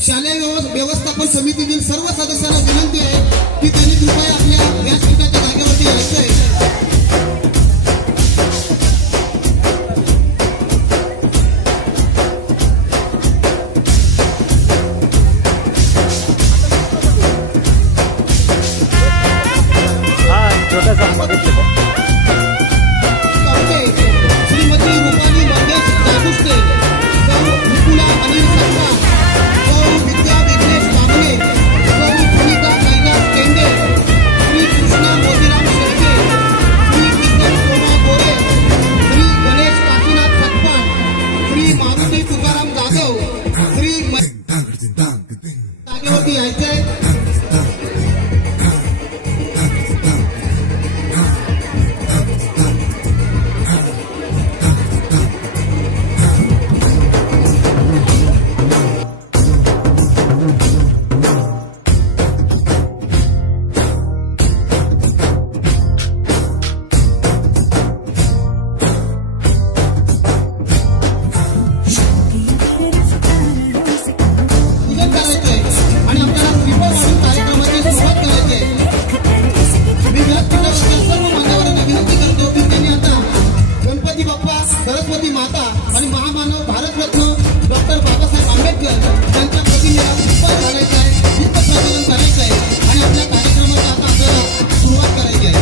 शालेय व्यवस्थापन समितीतील सर्व सदस्यांना विनंती आहे की त्यांनी कृपया आपल्या व्यासपीठाच्या जागेवरती यायचंय। श्रीमती रूपाली मंगेश जागुष्टे, सौ निकुला अनिल सरकार, सौ विद्या विघ्नेश कांबळे, सौ सुनीता कैलास केंडे, श्री कृष्णा मोतीराम शेळके, श्री किसन सोमा गोरे, श्री गणेश काशीनाथ सकपाळ, श्री मारुती तुकाराम जाधव, श्री जागेवरती यायचंय। सरस्वती माता आणि महामानव भारतरत्न डॉक्टर बाबासाहेब आंबेडकर यांच्या प्रतिमेला पुष्पहार घालायचा आहे, दीपप्रज्वलन करायचं आहे आणि आपल्या कार्यक्रमाची आता आपल्याला सुरुवात करायची आहे।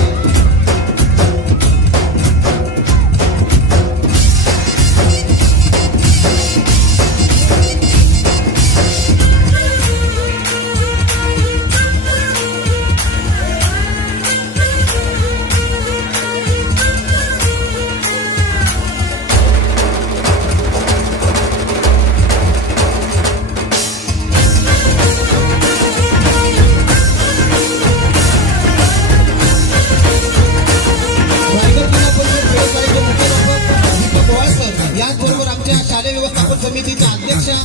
याचबरोबर आमच्या शालेय व्यवस्थापन समितीच्या अध्यक्षा,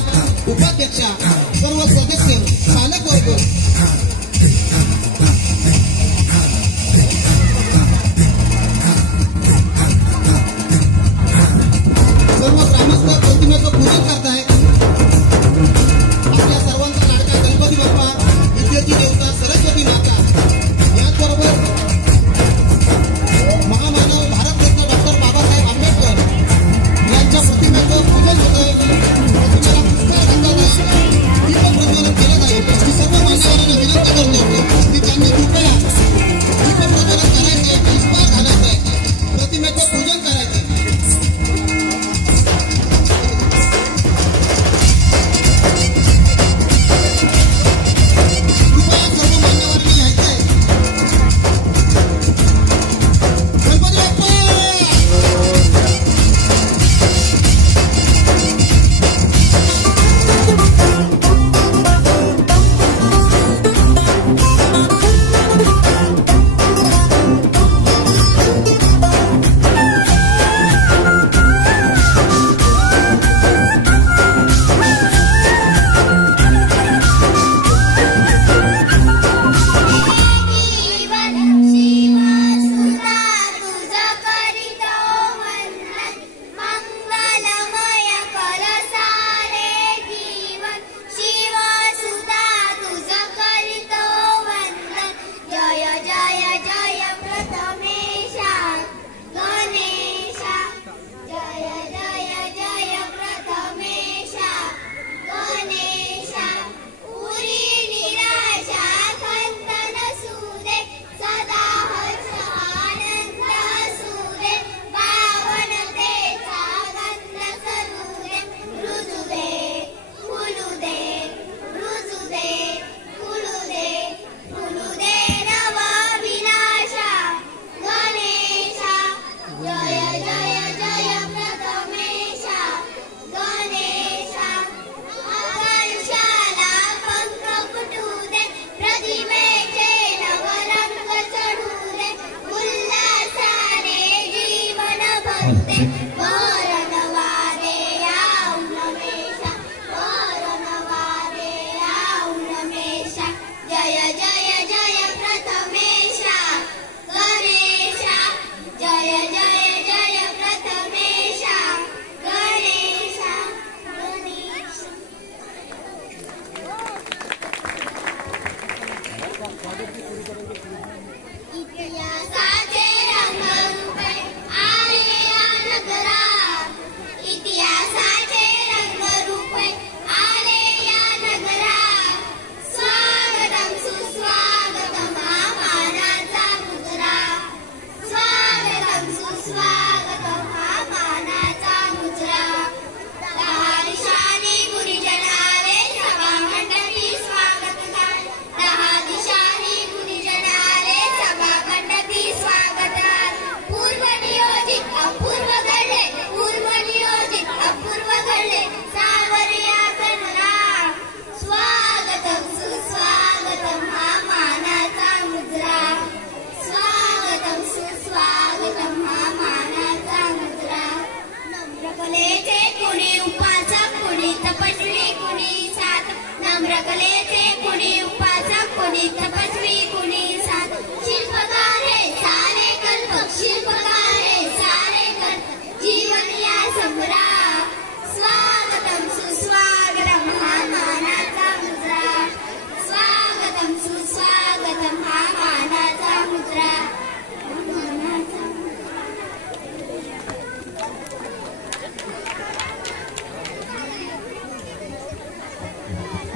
उपाध्यक्षा, सर्व सदस्य, पालक वर्ग, सर्व ग्रामस्थ प्रतिमेचं पूजन करताय। आपल्या सर्वांचा लाडका गणपती बाप्पा, विद्येची देवता सरस्वती माता, याचबरोबर महामानव भारतरत्न डॉक्टर बाबासाहेब आंबेडकर यांच्या प्रतिमेचं पूजन होत आहे, प्रतिमेला पुष्पहार घातला जाईल, दीपप्रज्वलन केलं जाईल। सर्व मान्यवर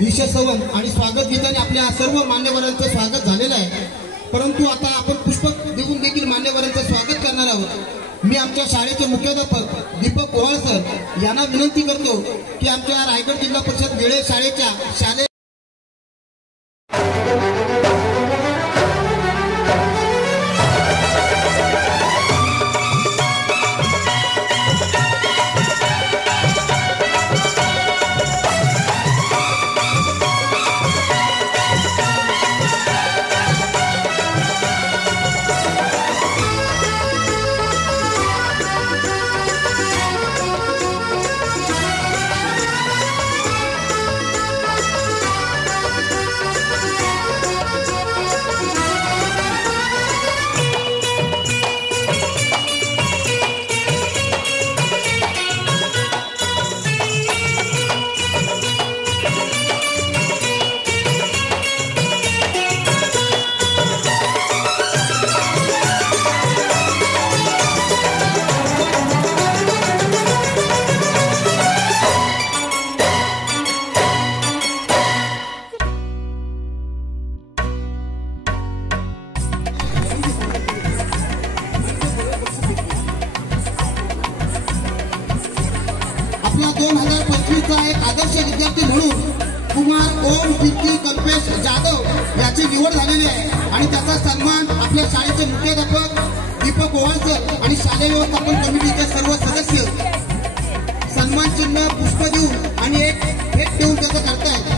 विशेष संवाद आणि स्वागत गीताने आपल्या सर्व मान्यवरांचं स्वागत झालेलं आहे। परंतु आता आपण पुष्पक देऊन देखील मान्यवरांचं स्वागत करणार आहोत। मी आमच्या शाळेचे मुख्याध्यापक दीपक पोवाळ सर यांना विनंती करतो की आमच्या रायगड जिल्हा परिषद वेळे शाळेच्या शालेय आपला 2025 चा एक आदर्श विद्यार्थी म्हणून कुमार ओम कीर्ती कल्पेश जाधव याची निवड झालेली आहे आणि त्याचा सन्मान आपल्या शाळेचे मुख्याध्यापक दीपक पोवाळ सर आणि शालेय व्यवस्थापन कमिटीचे सर्व सदस्य सन्मान चिन्ह पुष्प देऊन आणि एक भेट देऊन त्याचं करतायत।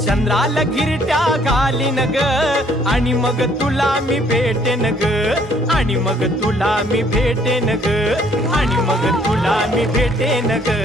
चंद्राला गिरट्या घालीन ग आणि मग तुला मी भेटेन ग आणि मग तुला मी भेटेन ग आणि मग तुला मी भेटेन ग।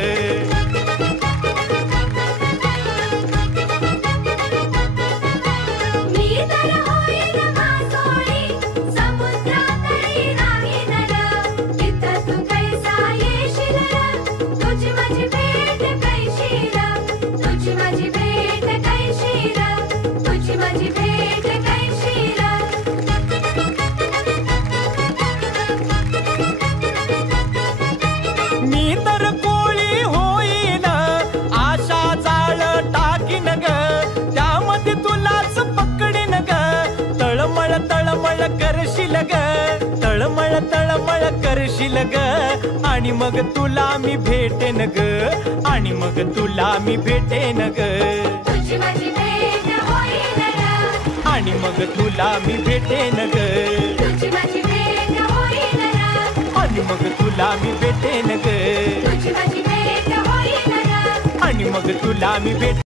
तळमळ तळमळ करशील ग आणि मग तुला मी भेटेन ग आणि मग तुला मी भेटेन ग आणि मग तुला मी भेटेन ग आणि मग तुला मी भेटेन ग आणि मग तुला मी भेट